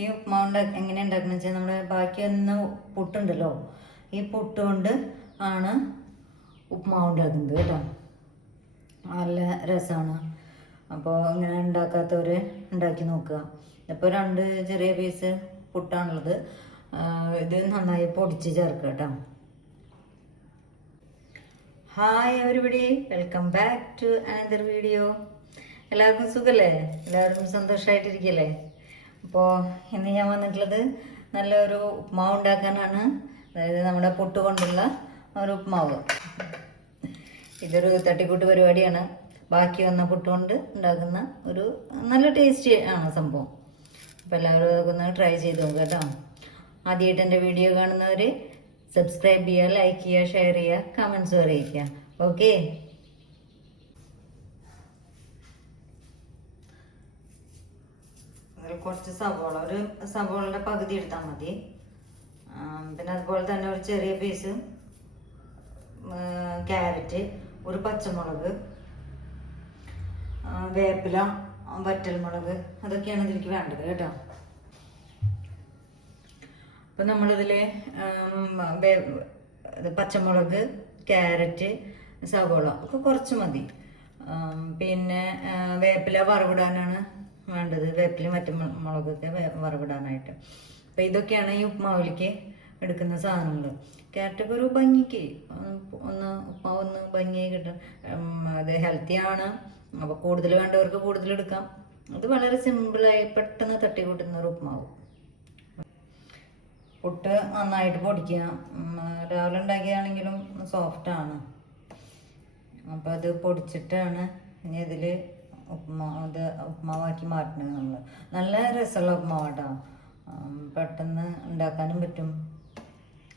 ഈ ഉപ്മാവ് എങ്ങനെ ഉണ്ടാക്കുന്ന വെച്ചാൽ നമ്മുടെ ബാക്കി വന്ന പുട്ടുണ്ടല്ലോ ഈ പുട്ട് കൊണ്ട് ആണ് ഉപ്മാവ് ഉണ്ടാക്കുന്നത് കേട്ടോ. നല്ല രസമാണ് അപ്പോൾ ഇങ്ങനെ ഉണ്ടാക്കാത്തവർ ഉണ്ടാക്കി നോക്കുക. ഇപ്പോൾ രണ്ട് ചെറിയ പീസ് പുട്ടാണുള്ളത്. ഇത് നന്നായി പൊടിച്ച് ചേർക്കുക കേട്ടോ. Hi everybody welcome back to another video എല്ലാവർക്കും സുഖല്ലേ? എല്ലാവരും സന്തോഷമായിട്ടിരിക്കല്ലേ അപ്പോൾ ഇന്ന് ഞാൻ വന്നിട്ടുള്ളത് നല്ലൊരു ഉപ്മാവ് ഉണ്ടാക്കാനാണ്. അതായത് നമ്മുടെ പൊട്ട് കൊണ്ടുള്ള ഒരു ഉപ്മാവ്. ഇതൊരു തട്ടിക്കൂട്ട് പരിപാടിയാണ്. ബാക്കി വന്ന പുട്ട് കൊണ്ട് ഉണ്ടാക്കുന്ന ഒരു നല്ല ടേസ്റ്റി ആണ് സംഭവം. അപ്പോൾ എല്ലാവരും അതൊക്കെ ട്രൈ ചെയ്ത് നോക്കുക കേട്ടോ. ആദ്യമായിട്ട് എന്റെ വീഡിയോ കാണുന്നവർ സബ്സ്ക്രൈബ് ചെയ്യുക ലൈക്ക് ചെയ്യുക ഷെയർ ചെയ്യുക കമൻസ് അറിയിക്കുക. ഓക്കെ അതിൽ കുറച്ച് സവോള ഒരു സവോളയുടെ പകുതി എടുത്താൽ മതി. പിന്നെ അതുപോലെ തന്നെ ഒരു ചെറിയ പീസ് ക്യാരറ്റ് ഒരു പച്ചമുളക് വേപ്പില വറ്റൽമുളക് അതൊക്കെയാണ് ഇതിലേക്ക് വേണ്ടത് കേട്ടോ. അപ്പം നമ്മളിതിൽ പച്ചമുളക് ക്യാരറ്റ് സവോള ഒക്കെ കുറച്ച് മതി. പിന്നെ വേപ്പില വറവിടാനാണ് വേണ്ടത് വേപ്പിലും മറ്റു മുളകൊക്കെ വേ- വറവിടാനായിട്ട്. അപ്പം ഇതൊക്കെയാണ് ഈ ഉപ്മാവിലേക്ക് എടുക്കുന്ന സാധനങ്ങൾ ക്യാരറ്റൊക്കെ ഒരു ഭംഗിക്ക് ഒന്ന് ഉപ്മാവ് ഒന്ന് ഭംഗിയായി കിട്ടും അത് ഹെൽത്തി ആണ്. അപ്പോൾ കൂടുതൽ വേണ്ടവർക്ക് കൂടുതൽ എടുക്കാം. അത് വളരെ സിമ്പിളായി പെട്ടെന്ന് തട്ടി കൂട്ടുന്ന ഒരു ഉപ്മാവ്. പുട്ട് നന്നായിട്ട് പൊടിക്കുക. രാവിലെ ഉണ്ടാക്കിയതാണെങ്കിലും സോഫ്റ്റ് ആണ്. അപ്പോൾ അത് പൊടിച്ചിട്ടാണ് ഇനി ഇതിൽ ഉപ്മാ അത് ഉപ്മാവാക്കി മാറ്റണം നമ്മൾ നല്ല രസമുള്ള ഉപ്മാവാട്ടോ. പെട്ടെന്ന് ഉണ്ടാക്കാനും പറ്റും.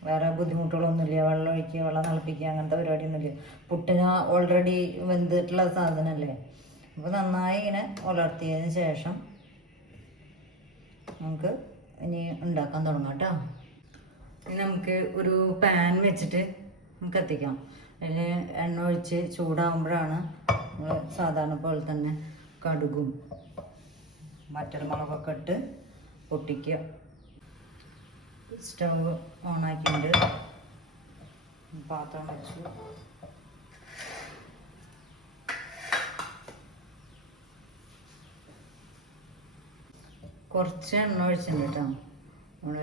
വേറെ ബുദ്ധിമുട്ടുകളൊന്നുമില്ല. വെള്ളം ഒഴിക്കുക വെള്ളം തിളപ്പിക്കുക അങ്ങനത്തെ പരിപാടിയൊന്നുമില്ല. പുട്ടിന് ഓൾറെഡി വെന്തിട്ടുള്ള സാധനമല്ലേ? അപ്പോൾ നന്നായി ഇങ്ങനെ ഉലർത്തിയതിന് ശേഷം നമുക്ക് ഇനി ഉണ്ടാക്കാൻ തുടങ്ങാം കേട്ടോ. ഇനി നമുക്ക് ഒരു പാൻ വെച്ചിട്ട് നമുക്ക് കത്തിക്കാം. അതിന് എണ്ണ ഒഴിച്ച് ചൂടാകുമ്പോഴാണ് സാധാരണ പോലെ തന്നെ കടുകും മറ്റൊരു മുളകൊക്കെ ഇട്ട് പൊട്ടിക്കുക. സ്റ്റവ് ഓണാക്കിയിട്ടുണ്ട് പാത്രം വെച്ചു. കുറച്ച് എണ്ണ ഒഴിച്ചിട്ടുണ്ട് കേട്ടോ. നമ്മൾ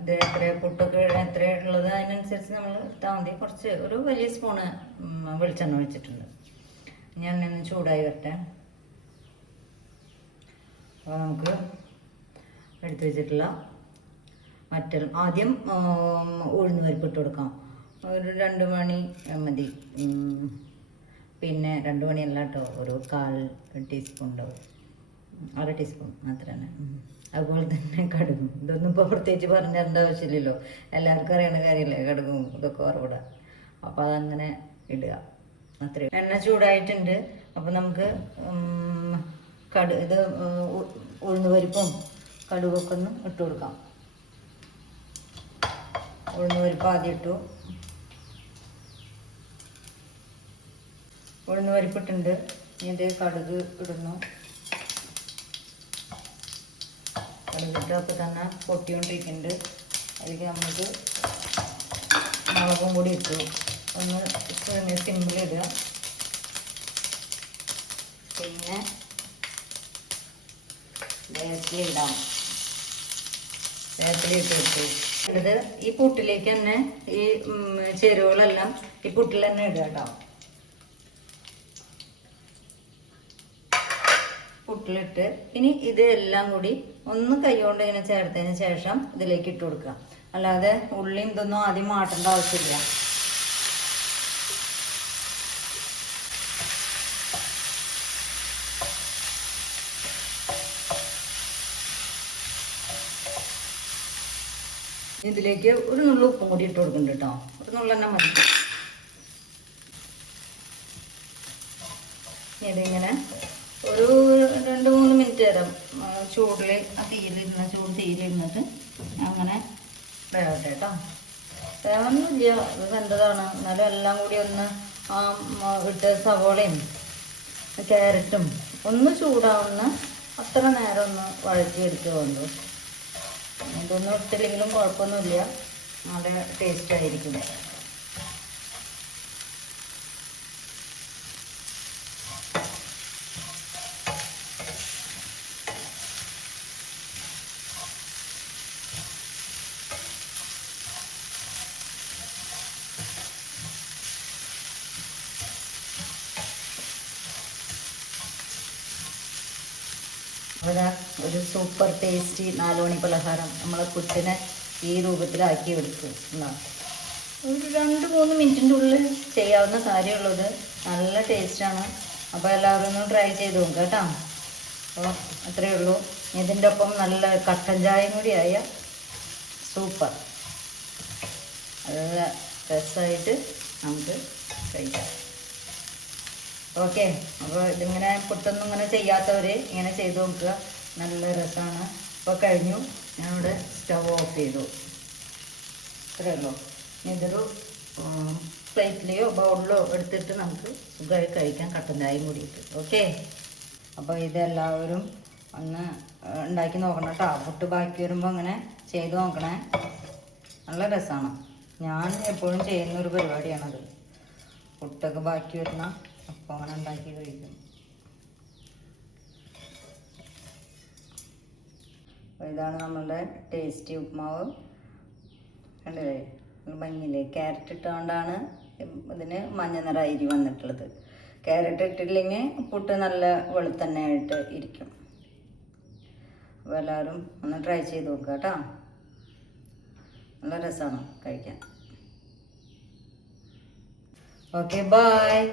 ഇത് എത്ര പുട്ടൊക്കെ എത്ര ഉള്ളത് അതിനനുസരിച്ച് നമ്മൾ ഇട്ടാൽ മതി. കുറച്ച് ഒരു വലിയ സ്പൂണ് വെളിച്ചെണ്ണ ഒഴിച്ചിട്ടുണ്ട്. ഞാൻ ഒന്ന് ചൂടായി വരട്ടെ. അപ്പോൾ നമുക്ക് എടുത്തു വെച്ചിട്ടുള്ള മറ്റൽ ആദ്യം ഉഴുന്ന് പരിപ്പ് ഇട്ട് കൊടുക്കാം. ഒരു രണ്ട് മണി മതി. പിന്നെ രണ്ട് മണിയല്ല കേട്ടോ ഒരു കാൽ ടീസ്പൂൺ ഉണ്ടാവും. അര ടീസ്പൂൺ മാത്രമേ. അതുപോലെ തന്നെ കടുകും. ഇതൊന്നും ഇപ്പോൾ പ്രത്യേകിച്ച് പറഞ്ഞു തരേണ്ട ആവശ്യമില്ലല്ലോ. എല്ലാവർക്കും അറിയണ കാര്യമല്ലേ കടുകും ഇതൊക്കെ വറവിടുക. അപ്പോൾ അതങ്ങനെ ഇടുക. അത്രയും എണ്ണ ചൂടായിട്ടുണ്ട്. അപ്പൊ നമുക്ക് കടു ഇത് ഉഴുന്ന് പരിപ്പും കടുകൊക്കെ ഒന്ന് ഇട്ട് കൊടുക്കാം. ഉഴുന്ന് പരിപ്പ് ആദ്യം ഇട്ടു. ഉഴുന്ന് പരിപ്പിട്ടുണ്ട് ഇനി ഇത് കടുക് ഇടുന്നു. കടുകിട്ട് അപ്പോൾ തന്നെ പൊട്ടിക്കൊണ്ടിരിക്കുന്നുണ്ട്. അതിലേക്ക് നമുക്ക് മുളകും കൂടി ഇട്ടു. ഒന്ന് സിമ്പിൾ ഇടുക. പിന്നെ വേപ്പില ഇടാം. വേപ്പില ഇട്ട് ഇത് ഈ പുട്ടിലേക്ക് തന്നെ ഈ ചേരുവകളെല്ലാം ഈ പുട്ടിൽ തന്നെ ഇടുക കേട്ടോ. പുട്ടിലിട്ട് ഇനി ഇതെല്ലാം കൂടി ഒന്ന് കൈകൊണ്ട് ഇങ്ങനെ ചേർത്തതിന് ശേഷം ഇതിലേക്ക് ഇട്ട് കൊടുക്കുക. അല്ലാതെ ഉള്ളിയും ഇതൊന്നും ആദ്യം മാട്ടേണ്ട ആവശ്യമില്ല. ഇതിലേക്ക് ഒരു നുള്ളു ഉപ്പും കൂടി ഇട്ട് കൊടുക്കുന്നുണ്ട് കേട്ടോ. ഒരു നുള്ളു തന്നെ മതി. ഇതിങ്ങനെ ഒരു രണ്ട് മൂന്ന് മിനിറ്റ് നേരം ചൂടിൽ ആ തീയിലിരുന്ന ചൂട് തീയിലിരുന്നിട്ട് അങ്ങനെ വേവട്ടെ കേട്ടോ. വേവൊന്നുമില്ല ഇത് വെന്തതാണ്. എന്നാലും എല്ലാം കൂടി ഒന്ന് ആ ഇട്ട് സവോളയും ക്യാരറ്റും ഒന്ന് ചൂടാവുന്ന അത്ര നേരം ഒന്ന് വഴറ്റിയെടുക്കുക ഇതൊന്നും ഇട്ടില്ലെങ്കിലും കുഴപ്പമൊന്നുമില്ല. നല്ല ടേസ്റ്റ് ആയിരിക്കും. അതാ ഒരു സൂപ്പർ ടേസ്റ്റി നാലുമണി പലഹാരം നമ്മളെ കുട്ടിനെ ഈ രൂപത്തിലാക്കി എടുക്കും എന്നാണ് ഒരു രണ്ട് മൂന്ന് മിനിറ്റിന്റെ ഉള്ളിൽ ചെയ്യാവുന്ന കാര്യമുള്ളത് നല്ല ടേസ്റ്റാണ് അപ്പോൾ എല്ലാവരും ഒന്ന് ട്രൈ ചെയ്ത് നോക്കുക കേട്ടോ. അപ്പോൾ അത്രയേ ഉള്ളൂ. ഇതിന്റെ ഒപ്പം നല്ല കട്ടൻ ചായയും കൂടി ആയ. സൂപ്പർ നല്ല രസമായിട്ട് നമുക്ക് കഴിക്കാം. ഓക്കെ. അപ്പോൾ ഇതിങ്ങനെ പുട്ടൊന്നും ഇങ്ങനെ ചെയ്യാത്തവർ ഇങ്ങനെ ചെയ്ത് നോക്കുക. നല്ല രസമാണ് അപ്പോൾ കഴിഞ്ഞു. ഞാനിവിടെ സ്റ്റവ് ഓഫ് ചെയ്തു. ഇത്രയേ ഉള്ളൂ. ഇതൊരു പ്ലേറ്റിലെയോ ബൗളിലോ എടുത്തിട്ട് നമുക്ക് സുഖമായി കഴിക്കാൻ കട്ടൻ കൂടിയിട്ട്. ഓക്കെ. അപ്പോൾ ഇതെല്ലാവരും ഒന്ന് ഉണ്ടാക്കി നോക്കണം കേട്ടോ. പുട്ട് ബാക്കി വരുമ്പോൾ അങ്ങനെ ചെയ്ത് നോക്കണേ. നല്ല രസമാണ് ഞാൻ എപ്പോഴും ചെയ്യുന്ന ഒരു പരിപാടിയാണത്. പുട്ടൊക്കെ ബാക്കി വരുന്ന അങ്ങനെ കഴിക്കും. അപ്പോൾ ഇതാണ് നമ്മളുടെ ടേസ്റ്റി ഉപ്മാവ്. കണ്ടില്ലേ? ഭംഗിയില്ലേ? ക്യാരറ്റ് ഇട്ടുകൊണ്ടാണ് ഇതിന് മഞ്ഞ നിറ അരി വന്നിട്ടുള്ളത്. ക്യാരറ്റ് ഇട്ടില്ലെങ്കിൽ പുട്ട് നല്ല വെളുത്തന്നെയായിട്ട് ഇരിക്കും. അപ്പോൾ എല്ലാവരും ഒന്ന് ട്രൈ ചെയ്ത് നോക്കുക കേട്ടോ. നല്ല രസമാണ് കഴിക്കാൻ. Okay bye